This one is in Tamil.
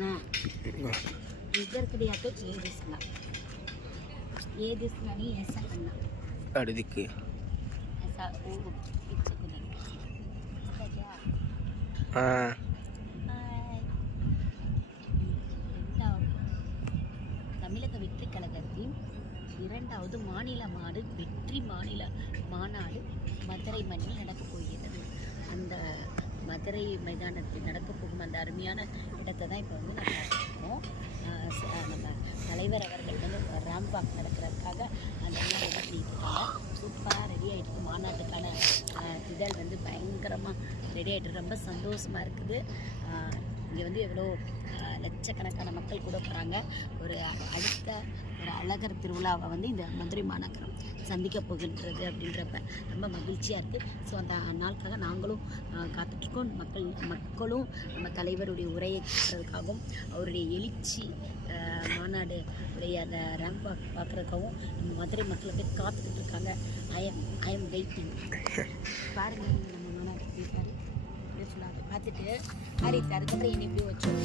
ఓకేనా ఇద్దరికి అయితే ఏది ఇస్తున్నా వేసాకన్నా అడిదికి தமிழக வெற்றி கழகத்தின் 2வது மாநில வெற்றி மாநில மாநாடு மதுரை மண்ணில் நடக்கப் போகிறது. அந்த மதுரை மைதானத்தில் நடக்க போகும் அந்த அருமையான இடத்தை தான் இப்போ வந்து நம்ம பார்த்துருக்கோம். நம்ம தலைவர் அவர்கள் வந்து ரேம்ப் வாக் நடக்கிறதுக்காக அந்த ரெடி பண்ணிட்டுருக்காங்க. சூப்பராக ரெடி ஆகிட்டு மாநாட்டுக்கான இதழ் வந்து பயங்கரமாக ரெடி ஆகிட்டு ரொம்ப சந்தோஷமாக இருக்குது. இங்கே வந்து எவ்வளோ லட்சக்கணக்கான மக்கள் கூட போகிறாங்க. அடுத்த ஒரு அழகர் திருவிழாவை வந்து இந்த மதுரை மாநகரம் சந்திக்க போகின்றது அப்படின்றப்ப ரொம்ப மகிழ்ச்சியாக இருக்குது. ஸோ அந்த நாளுக்காக நாங்களும் காத்துட்ருக்கோம். மக்களும் நம்ம தலைவருடைய உரையை கேட்குறதுக்காகவும் அவருடைய எழுச்சி மாநாடு உடைய அந்த ரேம்ப் பார்க்குறதுக்காகவும் நம்ம மதுரை மக்களை போய் காத்துக்கிட்டு இருக்காங்க. I am waiting. பாருங்கள் நம்ம மாநாடு பாரு பார்த்துட்டு அதுக்கப்புறம் என்னை எப்படி வச்சோம்.